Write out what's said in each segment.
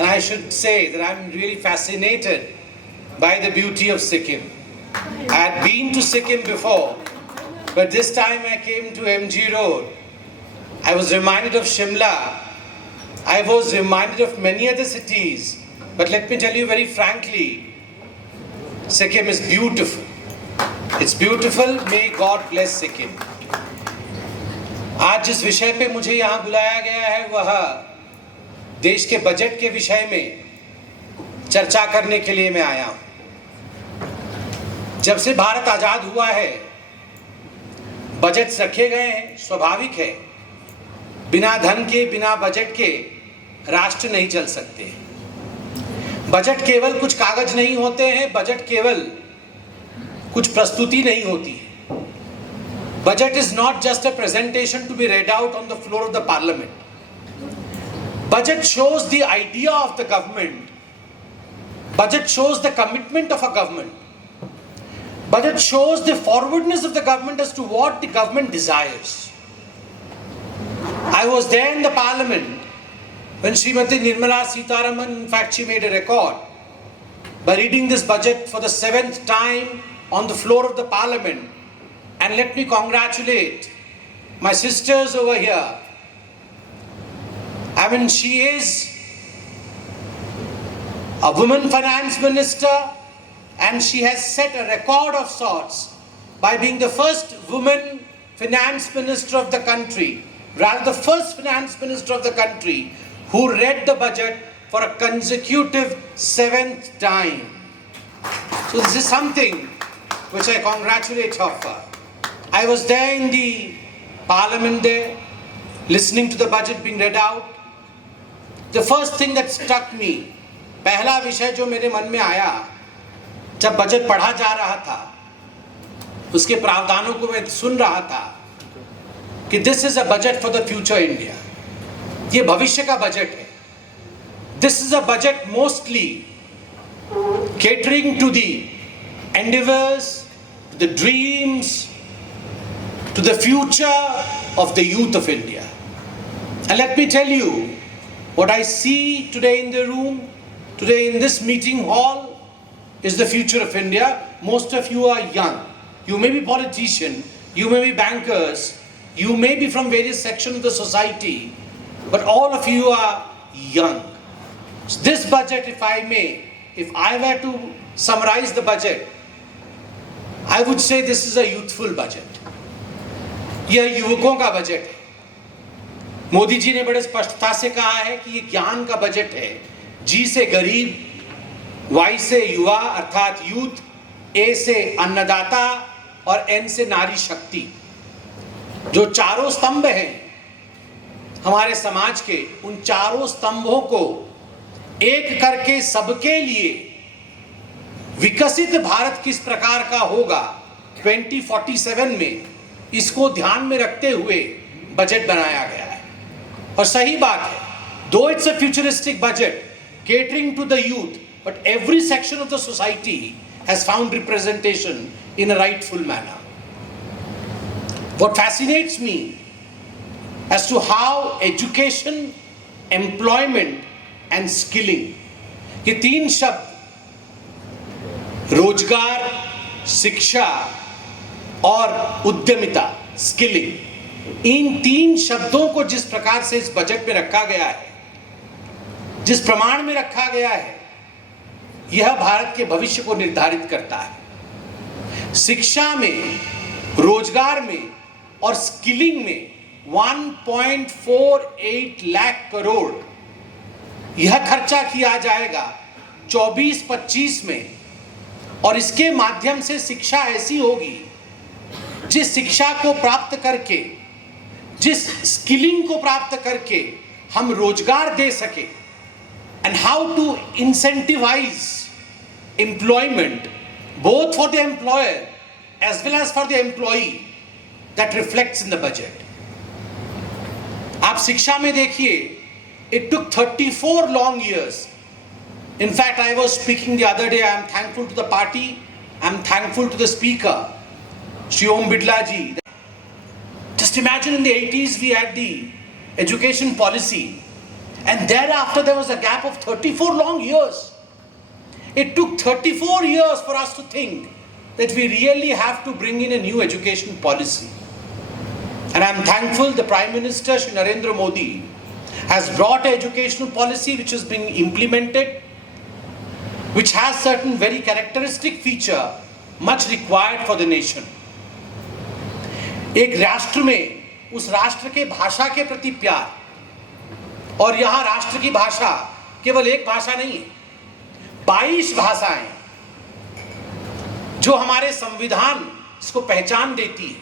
and I should say that I'm really fascinated by the beauty of Sikkim. I had been to Sikkim before, but this time I came to MG Road. I was reminded of Shimla. I was reminded of many other cities. But let me tell you very frankly, Sikkim is beautiful. It's beautiful. May God bless Sikkim. आज जिस विषय पे मुझे यहाँ बुलाया गया है वह देश के बजट के विषय में चर्चा करने के लिए मैं आया हूँ। जब से भारत आजाद हुआ है बजट्स रखे गए हैं, स्वाभाविक है। बिना धन के, बिना बजट के राष्ट्र नहीं चल सकते। बजट केवल कुछ कागज नहीं होते हैं, बजट केवल कुछ प्रस्तुति नहीं होती है। Budget is not just a presentation to be read out on the floor of the parliament. Budget shows the idea of the government. Budget shows the commitment of a government. Budget shows the forwardness of the government as to what the government desires. I was there in the parliament when Srimati Nirmala Sitharaman, in fact, she made a record by reading this budget for the 7th time on the floor of the parliament. And let me congratulate my sisters over here. I mean, she is a woman finance minister and she has set a record of sorts by being the first woman finance minister of the country, rather the first finance minister of the country who read the budget for a consecutive 7th time. So this is something which I congratulate her for. I was there in the parliament there, listening to the budget being read out. The first thing that struck me, पहला विषय जो मेरे मन में आया जब budget पढ़ा जा रहा था, उसके प्रावधानों को मैं सुन रहा था कि this is a budget for the future India. ये भविष्य का बजट है. This is a budget mostly catering to the endeavors, the dreams, to the future of the youth of India. And let me tell you, what I see today in the room, today in this meeting hall, is the future of India. Most of you are young. You may be politicians, you may be bankers, you may be from various sections of the society, but all of you are young. So this budget, if I may, if I were to summarize the budget, I would say this is a youthful budget. यह युवकों का budget है। मोदी जी ने बड़े स्पष्टता से कहा है कि ये ज्ञान का बजट है। जी से गरीब, वाई से युवा अर्थात यूथ, ए से अन्नदाता और एन से नारी शक्ति। जो चारों स्तंभ हैं हमारे समाज के, उन चारों स्तंभों को एक करके सबके लिए विकसित भारत किस प्रकार का होगा 2047 में, इसको ध्यान में रखते हुए बजट बनाया गया है। और सही बात है, दो it's a futuristic budget catering to the youth, but every section of the society has found representation in a rightful manner. What fascinates me as to how education, employment and skilling, ये तीन शब्द रोजगार, शिक्षा और उद्यमिता, skilling, इन तीन शब्दों को जिस प्रकार से इस बजट में रखा गया है, जिस प्रमाण में रखा गया है, यह भारत के भविष्य को निर्धारित करता है। शिक्षा में, रोजगार में और स्किलिंग में 1.48 लाख करोड़ यह खर्चा किया जाएगा 24-25 में, और इसके माध्यम से शिक्षा ऐसी होगी जिस शिक्षा को प्राप्त करके, जिस स्किलिंग को प्राप्त करके हम रोजगार दे सके, and how to incentivize employment both for the employer as well as for the employee, that reflects in the budget. आप शिक्षा में देखिए, it took 34 long years. In fact, I was speaking the other day, I am thankful to the party, I am thankful to the speaker, Shri Om Bidla ji. Just imagine in the 80s we had the education policy And thereafter there was a gap of 34 long years. It took 34 years for us to think that we really have to bring in a new education policy. And I'm thankful the Prime Minister, Shri Narendra Modi, has brought an educational policy which is being implemented, which has certain very characteristic feature much required for the nation. एक राष्ट्र में उस राष्ट्र के भाषा के प्रति प्यार, और यहाँ राष्ट्र की भाषा केवल एक भाषा नहीं है, 22 भाषाएं जो हमारे संविधान इसको पहचान देती है।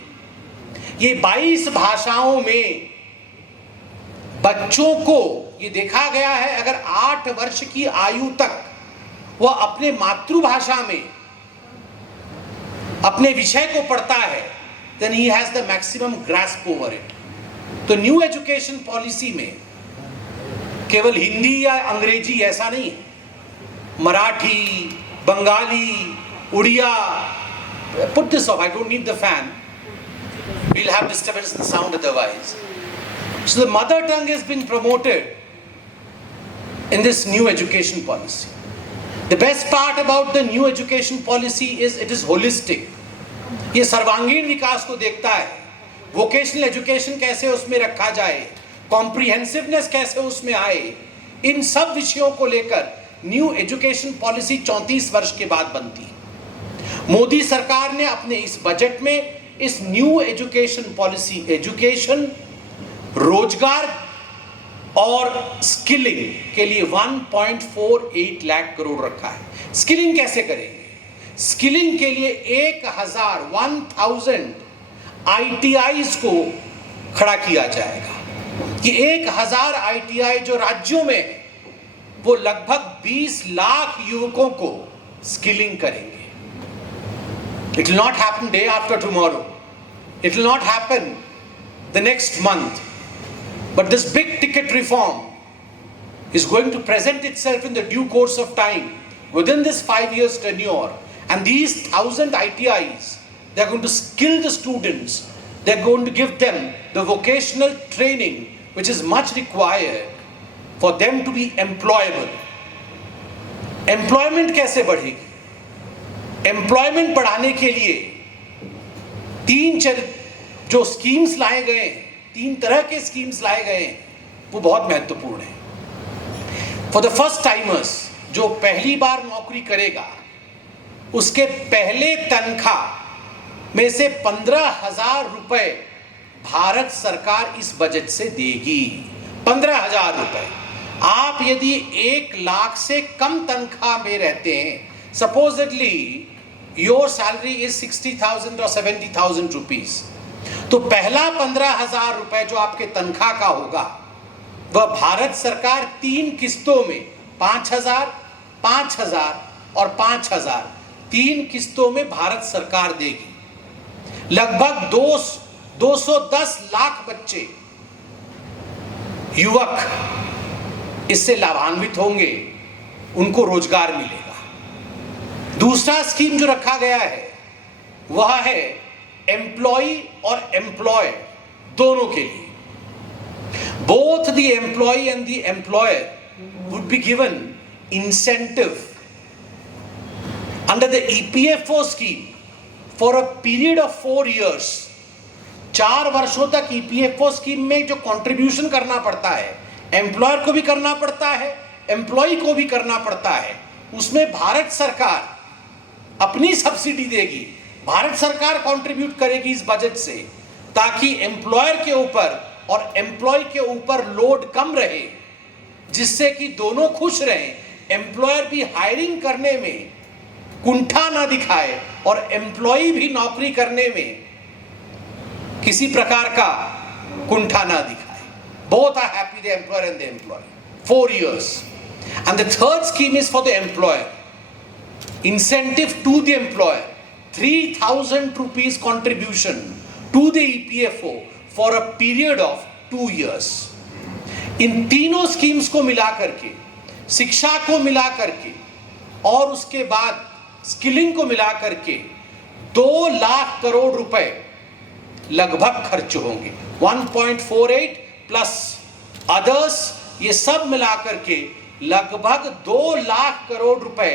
ये 22 भाषाओं में बच्चों को ये देखा गया है अगर 8 वर्ष की आयु तक वह अपने मातृभाषा में अपने विषय को पढ़ता है, then he has the maximum grasp over it. तो न्यू एजुकेशन पॉलिसी में केवल हिंदी या अंग्रेजी ऐसा नहीं है, Marathi, Bengali, Odia, put this off, I don't need the fan, we'll have disturbance in sound otherwise. So the mother tongue has been promoted in this new education policy. The best part about the new education policy is it is holistic. ये सर्वांगीण विकास को देखता है, vocational education कैसे उसमें रखा जाए, कॉम्प्रिहेंसिवनेस कैसे उसमें आए, इन सब विषयों को लेकर न्यू एजुकेशन पॉलिसी 34 वर्ष के बाद बनती है। मोदी सरकार ने अपने इस बजट में इस न्यू एजुकेशन पॉलिसी, एजुकेशन, रोजगार और स्किलिंग के लिए 1.48 लाख करोड़ रखा है। स्किलिंग कैसे करेंगे? स्किलिंग के लिए 1000 ITIs को खड़ा किया जाएगा कि 1000 ITI जो राज्यों में है वो लगभग 20 लाख युवकों को स्किलिंग करेंगे। It will not happen day after tomorrow. It will not happen the next month. But this big ticket reform is going to present itself in the due course of time within this 5 years tenure. And these 1000 ITIs, they are going to skill the students. They are going to give them the vocational training which is much required for them to be employable. Employment कैसे बढ़ेगी? Employment बढ़ाने के लिए जो schemes लाए गए हैं, 3 तरह के स्कीम्स लाए गए हैं, वो बहुत महत्वपूर्ण है। फॉर द फर्स्ट टाइमर्स, जो पहली बार नौकरी करेगा, उसके पहले तनख्वाह में से 15,000 रुपए भारत सरकार इस बजट से देगी। 15,000 रुपए। आप यदि 1 लाख से कम तनख्वाह में रहते हैं, सपोजिटली योर सैलरी इज 60,000 और 70,000 रुपीज, तो पहला 15,000 रुपए जो आपके तनख्वाह का होगा वह भारत सरकार 3 किस्तों में 5,000, 5,000 और 5,000 3 किस्तों में भारत सरकार देगी। लगभग 210 लाख बच्चे, युवक इससे लाभान्वित होंगे, उनको रोजगार मिलेगा। दूसरा स्कीम जो रखा गया है वह है एम्प्लॉय और एम्प्लॉयर दोनों के लिए। Both the employee and the employer would be given incentive under the EPFO scheme for a period of 4 years। 4 वर्षों तक EPFO स्कीम में जो कंट्रीब्यूशन करना पड़ता है, एम्प्लॉयर को भी करना पड़ता है, एम्प्लॉय को भी करना पड़ता है, उसमें भारत सरकार अपनी सब्सिडी देगी, भारत सरकार कंट्रीब्यूट करेगी इस बजट से, ताकि एम्प्लॉयर के ऊपर और एम्प्लॉय के ऊपर लोड कम रहे, जिससे कि दोनों खुश रहें। एम्प्लॉयर भी हायरिंग करने में कुंठा ना दिखाए और एम्प्लॉय भी नौकरी करने में किसी प्रकार का कुंठा ना दिखाए। Both are happy, the employer and the employee. 4 years. And the third scheme is for the employer. Incentive to the employer, 3,000 rupees contribution to the EPFO for a period of 2 years. इन तीनों schemes को मिला करके, शिक्षा को मिला करके और उसके बाद स्किलिंग को मिला करके 2 लाख करोड़ रुपए लगभग खर्च होंगे। 1.48 प्लस अदर्स ये सब मिलाकर के लगभग 2 लाख करोड़ रुपए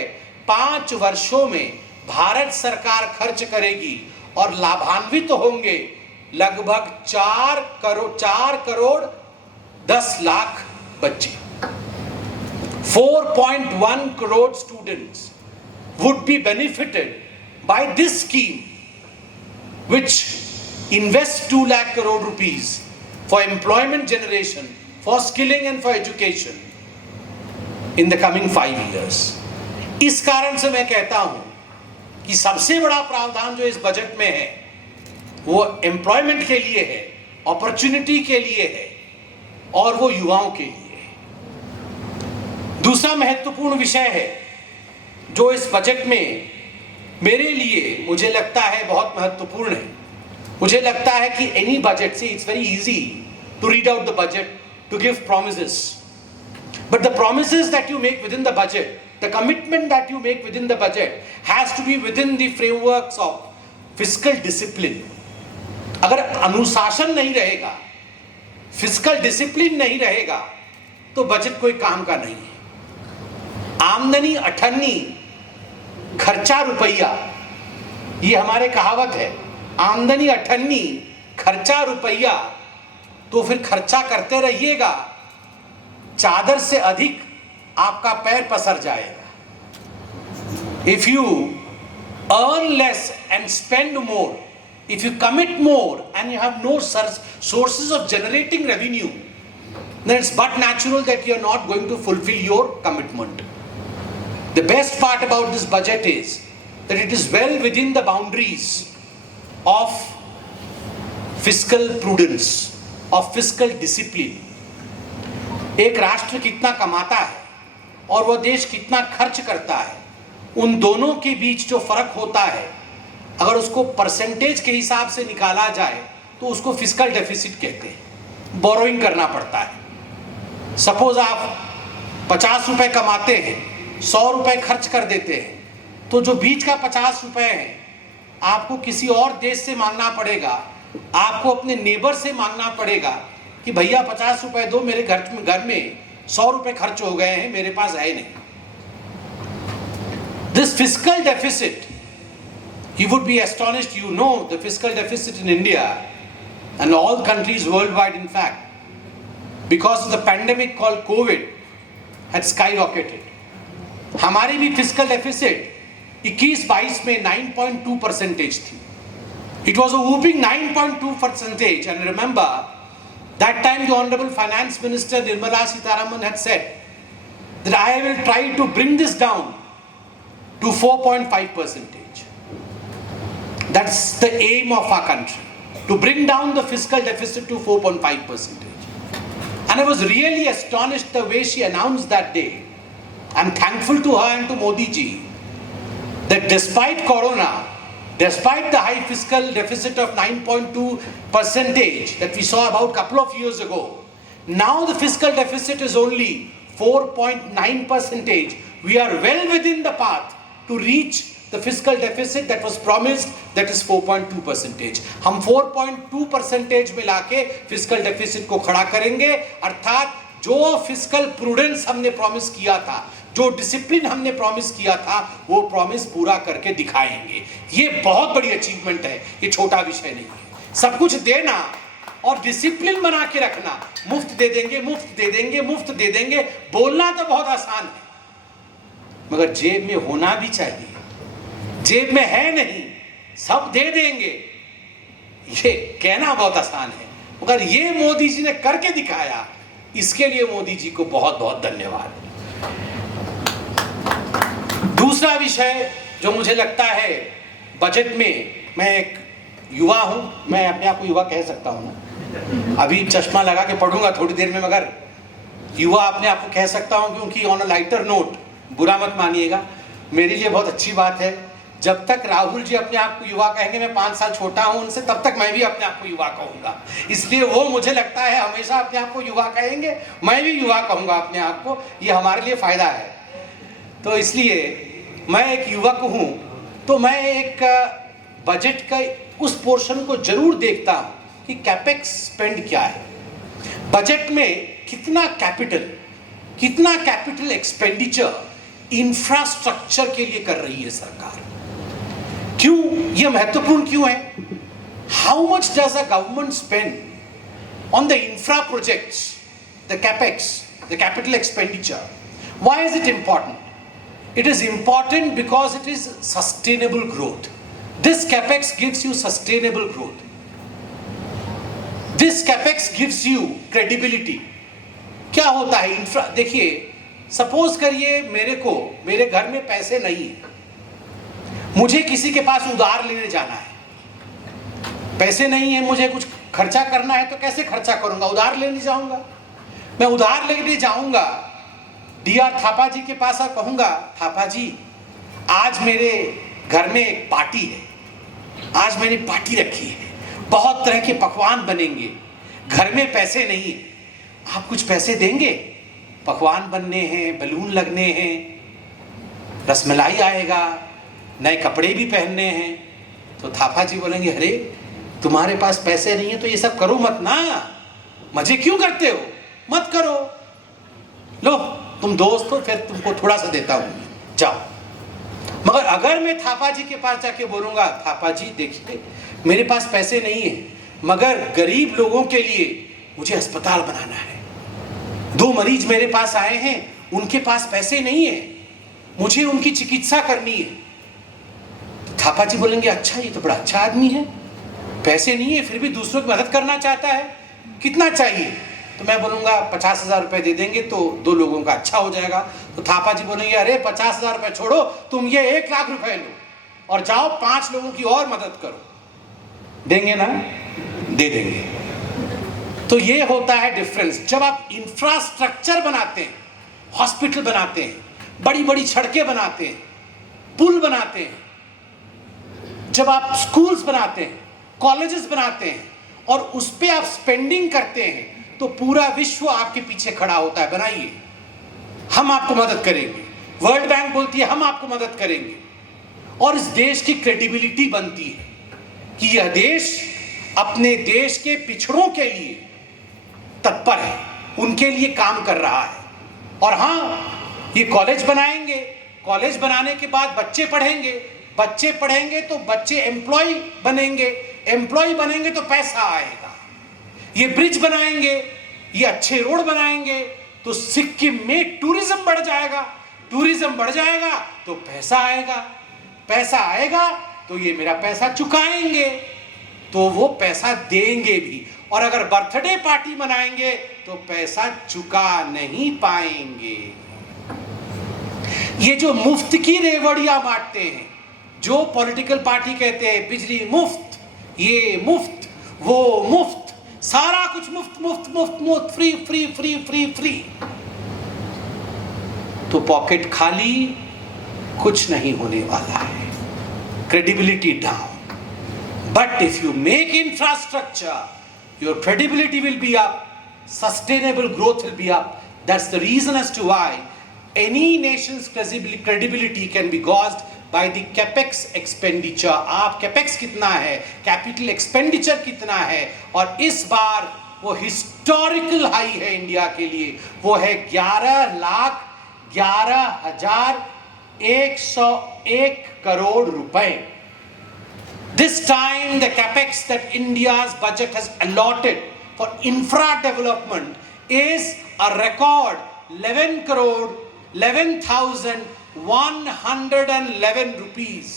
5 वर्षों में भारत सरकार खर्च करेगी और लाभान्वित होंगे लगभग 4 करोड़ 10 लाख बच्चे। 4.1 crore students would be benefited by this scheme, which invests 2 lakh crore rupees for employment generation, for skilling and for education in the coming 5 years. इस कारण से मैं कहता हूं कि सबसे बड़ा प्रावधान जो इस बजट में है वो एम्प्लॉयमेंट के लिए है, अपॉर्चुनिटी के लिए है और वो युवाओं के लिए है। दूसरा महत्वपूर्ण विषय है जो इस बजट में मेरे लिए मुझे लगता है बहुत महत्वपूर्ण है। मुझे लगता है कि एनी बजट से it's very easy to read out the budget, to give promises, but the promises that you make within the budget, the commitment that you make within the budget has to be within the frameworks of fiscal discipline. अगर अनुशासन नहीं रहेगा, fiscal discipline नहीं रहेगा तो budget कोई काम का नहीं है। आमदनी अठन्नी, खर्चा रुपया, ये हमारे कहावत है। आमदनी अठन्नी, खर्चा रुपया, तो फिर खर्चा करते रहिएगा, चादर से अधिक आपका पैर पसर जाएगा। If you earn less and spend more, if you commit more and you have no sources of generating revenue, then it's but natural that you are not going to fulfill your commitment. The best part about this budget is that it is well within the boundaries of fiscal prudence, of fiscal discipline. एक राष्ट्र कितना कमाता है और वह देश कितना खर्च करता है, उन दोनों के बीच जो फर्क होता है अगर उसको परसेंटेज के हिसाब से निकाला जाए तो उसको फिस्कल डेफिसिट कहते हैं। बोरोइंग करना पड़ता है। सपोज आप 50 रुपए कमाते हैं, 100 रुपए खर्च कर देते हैं, तो जो बीच का 50 रुपए है आपको किसी और देश से मांगना पड़ेगा, आपको अपने नेबर से मांगना पड़ेगा कि भैया 50 रुपए दो, मेरे घर में 100 रुपए खर्च हो गए हैं, मेरे पास है नहीं। This fiscal deficit, you would be astonished, you know the fiscal deficit in India and all countries worldwide, in fact, because of the pandemic called COVID, had skyrocketed. हमारी भी fiscal deficit 21-22 में 9.2% थी. It was a whooping 9.2%, and remember that time the Honorable Finance Minister Nirmala Sitharaman had said that I will try to bring this down to 4.5%. That's the aim of our country, to bring down the fiscal deficit to 4.5%. And I was really astonished the way she announced that day. I'm thankful to her and to Modi ji that despite Corona, despite the high fiscal deficit of 9.2% that we saw about a couple of years ago, now the fiscal deficit is only 4.9%. We are well within the path to reach the fiscal deficit that was promised, that is 4.2%. हम 4.2% में लाके fiscal deficit को खड़ा करेंगे, अर्थात जो fiscal prudence हमने promise किया था, जो डिसिप्लिन हमने प्रॉमिस किया था, वो प्रॉमिस पूरा करके दिखाएंगे। ये बहुत बड़ी अचीवमेंट है, ये छोटा विषय नहीं है। सब कुछ देना और डिसिप्लिन बना के रखना, मुफ्त दे देंगे, मुफ्त दे देंगे, मुफ्त दे देंगे, बोलना तो बहुत आसान है, मगर जेब में होना भी चाहिए। जेब में है नहीं, सब दे देंगे, ये कहना बहुत आसान है, मगर ये मोदी जी ने करके दिखाया, इसके लिए मोदी जी को बहुत बहुत धन्यवाद। दूसरा विषय जो मुझे लगता है बजट में, मैं एक युवा हूं, मैं अपने आप को युवा कह सकता हूं ना, अभी चश्मा लगा के पढ़ूंगा थोड़ी देर में, मगर युवा अपने आप को कह सकता हूं, क्योंकि ऑन अ लाइटर नोट, बुरा मत मानिएगा, मेरे लिए बहुत अच्छी बात है। जब तक राहुल जी अपने आप को युवा कहेंगे, मैं 5 साल छोटा हूं उनसे, तब तक मैं भी अपने आप को युवा कहूंगा, इसलिए वो मुझे लगता है हमेशा अपने आप को युवा कहेंगे, मैं भी युवा कहूंगा अपने आप को, ये हमारे लिए फायदा है। तो इसलिए मैं एक युवक हूं, तो मैं एक बजट का उस पोर्शन को जरूर देखता हूं कि कैपेक्स स्पेंड क्या है। बजट में कितना कैपिटल एक्सपेंडिचर इंफ्रास्ट्रक्चर के लिए कर रही है सरकार। क्यों यह महत्वपूर्ण क्यों है? How much does a government spend on the infra projects, the capex, the capital expenditure? Why is it important? It is important because it is sustainable growth. This capex gives you sustainable growth. This capex gives you credibility. क्या होता है infra? देखिए, suppose करिए मेरे घर में पैसे नहीं है, मुझे किसी के पास उधार लेने जाना है, पैसे नहीं है, मुझे कुछ खर्चा करना है, तो कैसे खर्चा करूंगा? उधार लेने जाऊंगा। मैं उधार लेने जाऊंगा डीआर थापा जी के पास और कहूंगा, थापा जी आज मेरे घर में एक पार्टी है, आज मैंने पार्टी रखी है, बहुत तरह के पकवान बनेंगे, घर में पैसे नहीं है, आप कुछ पैसे देंगे? पकवान बनने हैं, बलून लगने हैं, रसमलाई आएगा, नए कपड़े भी पहनने हैं। तो थापा जी बोलेंगे, अरे तुम्हारे पास पैसे नहीं है तो ये सब करो मत ना, मजे क्यों करते हो, मत करो, लो तुम दोस्त हो, फिर तुमको थोड़ा सा देता हूं, जाओ। मगर अगर मैं थापा जी के पास जाके बोलूंगा, थापा जी देखिए मेरे पास पैसे नहीं है, मगर गरीब लोगों के लिए मुझे अस्पताल बनाना है, 2 मरीज मेरे पास आए हैं, उनके पास पैसे नहीं है, मुझे उनकी चिकित्सा करनी है। तो थापा जी बोलेंगे, अच्छा ये तो बड़ा अच्छा आदमी है, पैसे नहीं है फिर भी दूसरों की मदद करना चाहता है, कितना चाहिए? तो मैं बोलूँगा 50,000 रुपये दे देंगे तो 2 लोगों का अच्छा हो जाएगा। तो थापा जी बोलेंगे, अरे 50,000 रुपये छोड़ो, तुम ये 1 लाख रुपए लो और जाओ 5 लोगों की और मदद करो। देंगे ना? दे देंगे। तो ये होता है डिफरेंस। जब आप इंफ्रास्ट्रक्चर बनाते हैं, हॉस्पिटल बनाते हैं, बड़ी बड़ी सड़कें बनाते हैं, पुल बनाते हैं, जब आप स्कूल्स बनाते हैं, कॉलेजेस बनाते हैं और उस पे आप स्पेंडिंग करते हैं, तो पूरा विश्व आपके पीछे खड़ा होता है, बनाइए, हम आपको मदद करेंगे। वर्ल्ड बैंक बोलती है हम आपको मदद करेंगे, और इस देश की क्रेडिबिलिटी बनती है कि यह देश अपने देश के पिछड़ों के लिए तत्पर है, उनके लिए काम कर रहा है। और हाँ, ये कॉलेज बनाएंगे, कॉलेज बनाने के बाद बच्चे पढ़ेंगे तो बच्चे एम्प्लॉय बनेंगे तो पैसा आएगा। ये ब्रिज बनाएंगे, ये अच्छे रोड बनाएंगे तो सिक्किम में टूरिज्म बढ़ जाएगा तो पैसा आएगा तो ये मेरा पैसा चुकाएंगे, तो वो पैसा देंगे भी। और अगर बर्थडे पार्टी मनाएंगे तो पैसा चुका नहीं पाएंगे। ये जो मुफ्त की रेवड़ियां बांटते हैं, जो पॉलिटिकल पार्टी कहते हैं बिजली मुफ्त, ये मुफ्त, वो मुफ्त, सारा कुछ मुफ्त, फ्री, तो पॉकेट खाली, कुछ नहीं होने वाला है, credibility down. But if you make infrastructure, your credibility will be up, sustainable growth will be up. That's the reason as to why any nation's credibility can be gauged by the capex expenditure. आप capex कितना है, capital expenditure कितना है, और इस बार वो historical high है India के लिए, वो है 11,11,101 करोड़ रुपए। This time the capex that India's budget has allotted for infra development is a record 11 crore 11,111 rupees.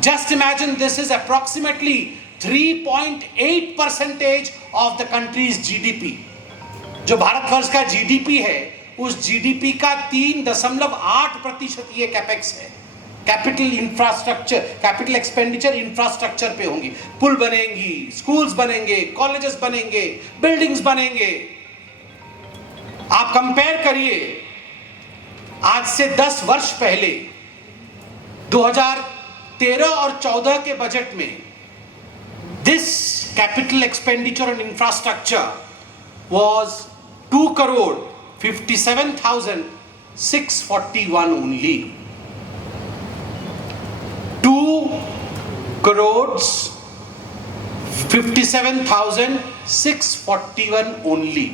Just imagine, this is approximately 3.8% of the country's GDP. जो भारतवर्ष का GDP है, उस GDP का 3.8% ये कैपेक्स है। Capital infrastructure, capital expenditure infrastructure पे होंगी, पुल बनेंगी, स्कूल्स बनेंगे, कॉलेजेस बनेंगे, बिल्डिंग्स बनेंगे। आप कंपेयर करिए, आज से 10 वर्ष पहले 2013 और 14 के बजट में this capital expenditure on infrastructure was 2,57,641 only. 2,57,641 only.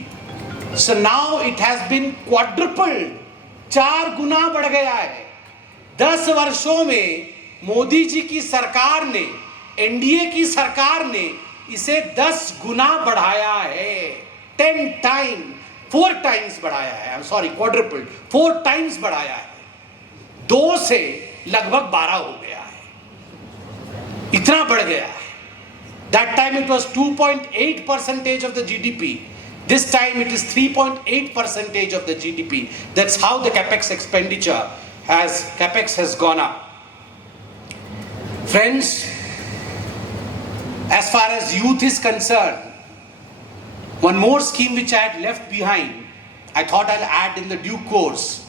So now it has been quadrupled. 4 गुना बढ़ गया है. 10 वर्षों में मोदी जी की सरकार ने, एनडीए की सरकार ने इसे 10 गुना बढ़ाया है. 10 टाइम, 4 टाइम्स बढ़ाया है. I'm sorry, quadrupled. 4 टाइम्स बढ़ाया है. 2 से लगभग 12 हो गया है. इतना बढ़ गया है. That time it was 2.8% of the GDP. This time it is 3.8% of the GDP. That's how the capex expenditure has gone up. Friends, as far as youth is concerned, one more scheme which I had left behind, I thought I'll add in the due course,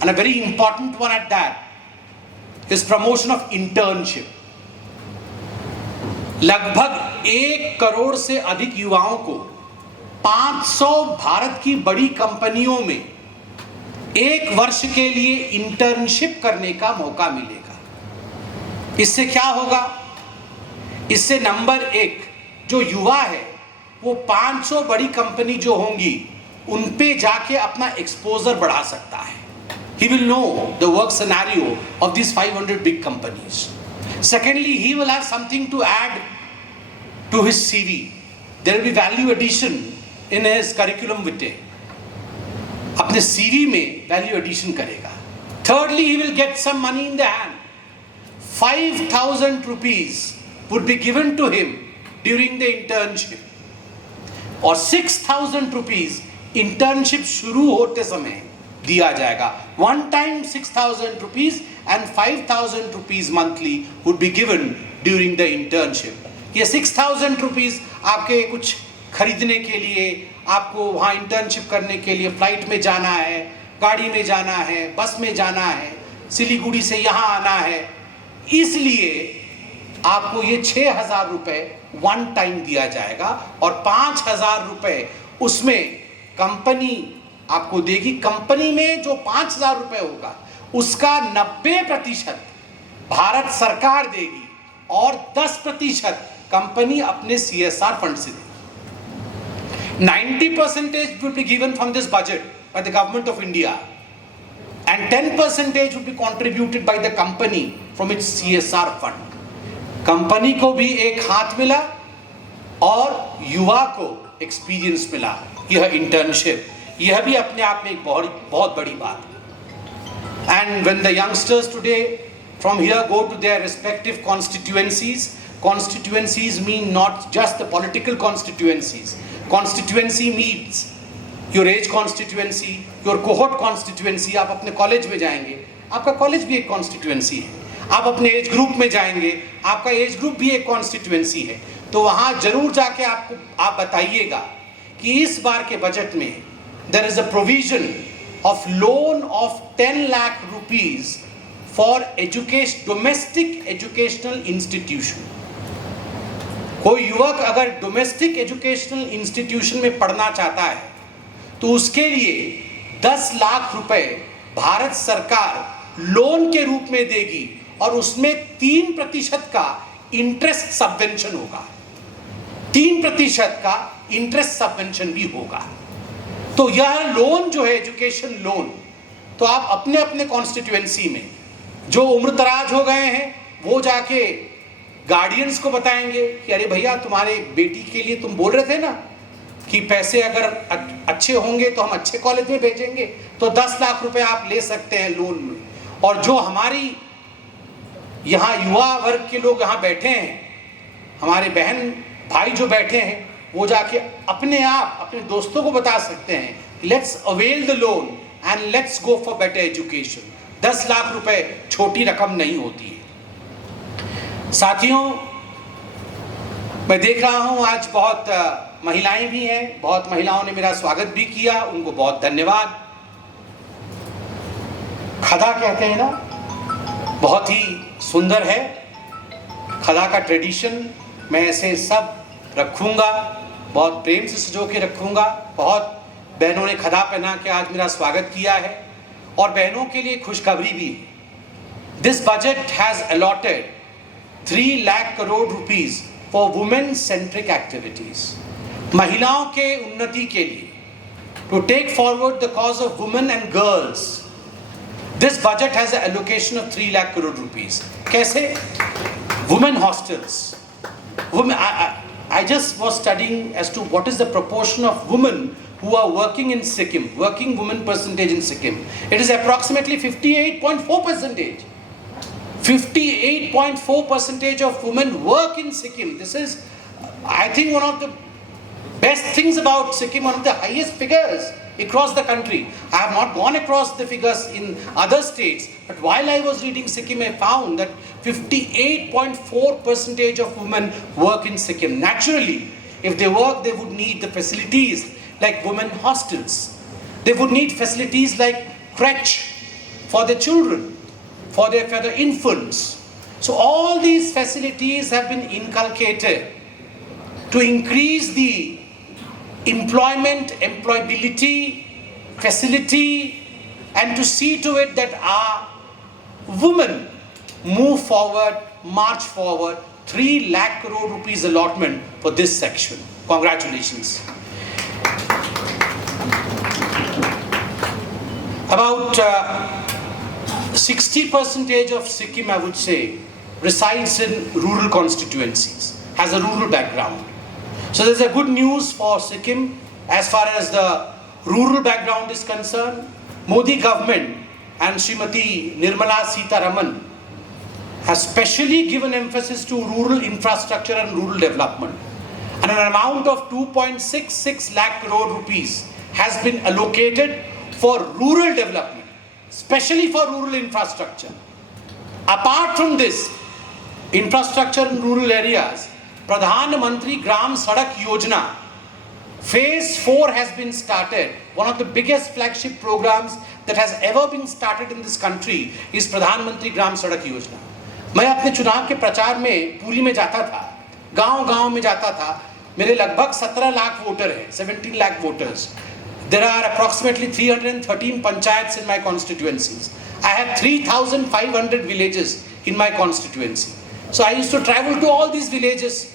and a very important one at that, is promotion of internship. लगभग 1 करोड़ से अधिक युवाओं को 500 भारत की बड़ी कंपनियों में 1 वर्ष के लिए इंटर्नशिप करने का मौका मिलेगा. इससे क्या होगा? इससे नंबर 1 जो युवा है वो 500 बड़ी कंपनी जो होंगी उन पे जाके अपना एक्सपोजर बढ़ा सकता है. He will know the work scenario of these 500 big companies. Secondly, he will have something to add to his CV. There will be value addition in his curriculum vitae. अपने CV में value addition करेगा. Thirdly, he will get some money in the hand. 5,000 rupees would be given to him during the internship. और 6,000 rupees internship शुरू होते समय दिया जाएगा. One time 6,000 rupees and 5,000 rupees monthly would be given during the internship. ये 6,000 rupees आपके कुछ खरीदने के लिए, आपको वहाँ इंटर्नशिप करने के लिए फ्लाइट में जाना है, गाड़ी में जाना है, बस में जाना है, सिलीगुड़ी से यहाँ आना है, इसलिए आपको ये 6,000 रुपये वन टाइम दिया जाएगा और 5,000 रुपये उसमें कंपनी आपको देगी. कंपनी में जो 5,000 रुपये होगा उसका 90% भारत सरकार देगी और 10% कंपनी अपने CSR फंड से देगी. 90% will be given from this budget by the government of India and 10% will be contributed by the company from its CSR fund. Company को भी एक हाथ मिला और युवा को एक्सपीरियंस मिला. यह इंटर्नशिप, यह भी अपने आप में एक बहुत बड़ी बात है. And when the youngsters today from here go to their respective constituencies mean not just the political constituencies. Constituency means your age constituency, your cohort constituency. आप अपने कॉलेज में जाएंगे, आपका कॉलेज भी एक कॉन्स्टिट्यूएंसी है. आप अपने एज ग्रुप में जाएंगे, आपका एज ग्रुप भी एक कॉन्स्टिट्यूएंसी है. तो वहाँ जरूर जाके आप बताइएगा कि इस बार के बजट में there is a provision of loan of 10 lakh rupees for domestic educational institution. कोई युवक अगर डोमेस्टिक एजुकेशनल इंस्टीट्यूशन में पढ़ना चाहता है तो उसके लिए 10 लाख रुपए भारत सरकार लोन के रूप में देगी और उसमें 3% का इंटरेस्ट सबवेंशन होगा. 3% का इंटरेस्ट सबवेंशन भी होगा. तो यह लोन जो है एजुकेशन लोन, तो आप अपने अपने कॉन्स्टिट्यूएंसी में जो उम्रदराज हो गए हैं वो जाके गार्डियंस को बताएंगे कि अरे भैया तुम्हारे बेटी के लिए तुम बोल रहे थे ना कि पैसे अगर अच्छे होंगे तो हम अच्छे कॉलेज में भेजेंगे, तो 10 लाख रुपए आप ले सकते हैं लोन में. और जो हमारी यहाँ युवा वर्ग के लोग यहाँ बैठे हैं, हमारे बहन भाई जो बैठे हैं, वो जाके अपने आप अपने दोस्तों को बता सकते हैं let's avail the loan and let's go for better education. 10 lakh रुपए छोटी रकम नहीं होती है. साथियों, मैं देख रहा हूं आज बहुत महिलाएं भी हैं, बहुत महिलाओं ने मेरा स्वागत भी किया, उनको बहुत धन्यवाद. खदा कहते हैं ना, बहुत ही सुंदर है. खदा का ट्रेडिशन मैं ऐसे सब रखूंगा, बहुत प्रेम से सजो के रखूंगा. बहुत बहनों ने खदा पहना के आज मेरा स्वागत किया है और बहनों के लिए खुशखबरी भी है. This budget has allotted 3 lakh crore rupees for women centric activities. महिलाओं के उन्नति के लिए to take forward the cause of women and girls. This budget has an allocation of 3 lakh crore rupees. Kaise? Women hostels. Women, I just was studying as to what is the proportion of women who are working in Sikkim, working women percentage in Sikkim. It is approximately 58.4%. 58.4% of women work in Sikkim. This is, I think, one of the best things about Sikkim, one of the highest figures across the country. I have not gone across the figures in other states, but while I was reading Sikkim, I found that 58.4% of women work in Sikkim. Naturally, if they work, they would need the facilities like women hostels. They would need facilities like crèche for their children, for their infants. So all these facilities have been inculcated to increase the employability, facility, and to see to it that our women move forward, march forward. 3 lakh crore rupees allotment for this section. Congratulations. About 60% of Sikkim, I would say, resides in rural constituencies, has a rural background. So there's a good news for Sikkim as far as the rural background is concerned. Modi government and Srimati Nirmala Sitharaman has specially given emphasis to rural infrastructure and rural development. And an amount of 2.66 lakh crore rupees has been allocated for rural development, especially for rural infrastructure. Apart from this, infrastructure in rural areas, Pradhan Mantri Gram Sadak Yojana, Phase 4 has been started. One of the biggest flagship programs that has ever been started in this country is Pradhan Mantri Gram Sadak Yojana. मैं अपने चुनाव के प्रचार में पूरी में जाता था, गांव-गांव में जाता था. मेरे लगभग 17 लाख वोटर हैं, 17 lakh voters. There are approximately 313 panchayats in my constituencies. I have 3,500 villages in my constituency. So I used to travel to all these villages.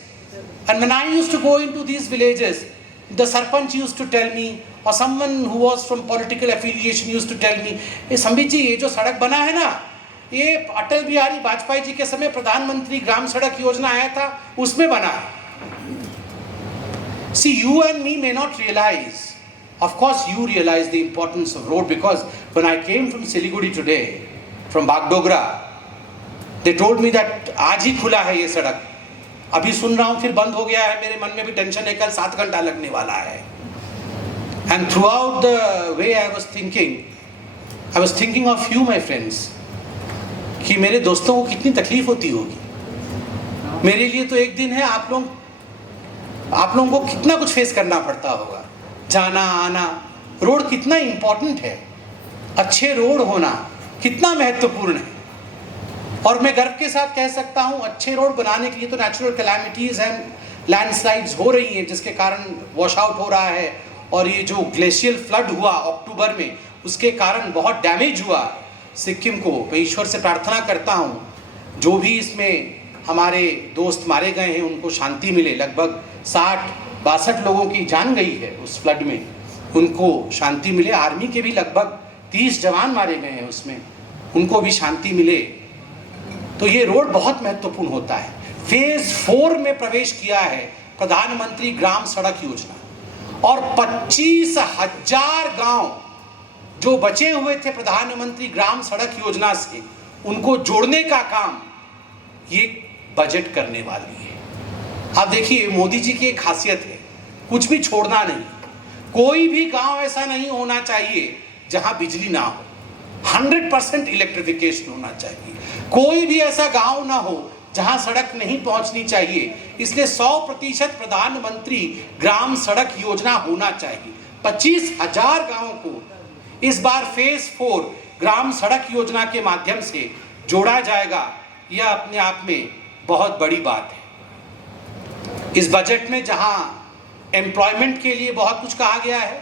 And when I used to go into these villages, the sarpanch used to tell me, or someone who was from political affiliation used to tell me, "Hey, Sambit ji, ये जो सड़क बना है ना, ये अटल बिहारी वाजपेयी जी के समय प्रधानमंत्री ग्राम सड़क योजना आया था, उसमें बना है." See, you and me may not realize. Of course, you realize the importance of road, because when I came from Siliguri today, from Bagdogra, they told me that आज ही खुला है ये सड़क. अभी सुन रहा हूँ फिर बंद हो गया है. मेरे मन में भी टेंशन है, कल 7 घंटा लगने वाला है. And throughout the way I was thinking of you, my friends, कि मेरे दोस्तों को कितनी तकलीफ होती होगी. मेरे लिए तो एक दिन है, आप लोगों को कितना कुछ फेस करना पड़ता होगा. जाना आना, रोड कितना इंपॉर्टेंट है. अच्छे रोड होना कितना महत्वपूर्ण है. और मैं गर्व के साथ कह सकता हूँ, अच्छे रोड बनाने के लिए तो नेचुरल कैलामिटीज हैं, लैंडस्लाइड्स हो रही हैं जिसके कारण वॉश आउट हो रहा है, और ये जो ग्लेशियल फ्लड हुआ अक्टूबर में, उसके कारण बहुत डैमेज हुआ सिक्किम को. मैं ईश्वर से प्रार्थना करता हूँ जो भी इसमें हमारे दोस्त मारे गए हैं उनको शांति मिले. लगभग 60-62 लोगों की जान गई है उस फ्लड में, उनको शांति मिले. आर्मी के भी लगभग 30 जवान मारे गए हैं उसमें, उनको भी शांति मिले. तो ये रोड बहुत महत्वपूर्ण होता है. फेज 4 में प्रवेश किया है प्रधानमंत्री ग्राम सड़क योजना, और 25,000 गांव जो बचे हुए थे प्रधानमंत्री ग्राम सड़क योजना से, उनको जोड़ने का काम ये बजट करने वाली है. आप देखिए, मोदी जी की एक खासियत है, कुछ भी छोड़ना नहीं. कोई भी गांव ऐसा नहीं होना चाहिए जहां बिजली ना हो. 100% इलेक्ट्रिफिकेशन होना चाहिए. कोई भी ऐसा गांव ना हो जहां सड़क नहीं पहुंचनी चाहिए. इसलिए 100% प्रधानमंत्री ग्राम सड़क योजना होना चाहिए. 25,000 गांवों को इस बार फेज 4 ग्राम सड़क योजना के माध्यम से जोड़ा जाएगा. यह अपने आप में बहुत बड़ी बात है. इस बजट में जहां एम्प्लॉयमेंट के लिए बहुत कुछ कहा गया है,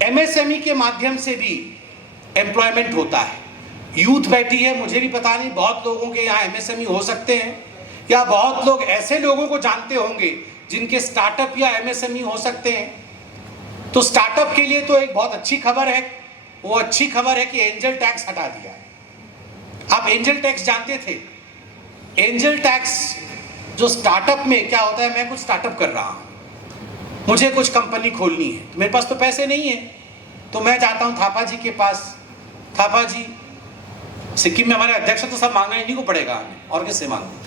एमएसएमई के माध्यम से भी एम्प्लॉयमेंट होता है. यूथ बैठी है, मुझे भी पता नहीं, बहुत लोगों के यहाँ एमएसएमई हो सकते हैं, या बहुत लोग ऐसे लोगों को जानते होंगे जिनके स्टार्टअप या एमएसएमई हो सकते हैं. तो स्टार्टअप के लिए तो एक बहुत अच्छी खबर है, वो अच्छी खबर है कि एंजल टैक्स हटा दिया है। आप एंजल टैक्स जानते थे? एंजल टैक्स जो स्टार्टअप में क्या होता है, मैं कुछ स्टार्टअप कर रहा हूँ, मुझे कुछ कंपनी खोलनी है, मेरे पास तो पैसे नहीं है, तो मैं जाता हूँ थापा जी के पास। थापा जी, सिक्किम में हमारे अध्यक्ष तो सब मांगना इन्हीं को पड़ेगा हमें, और किससे मांगना।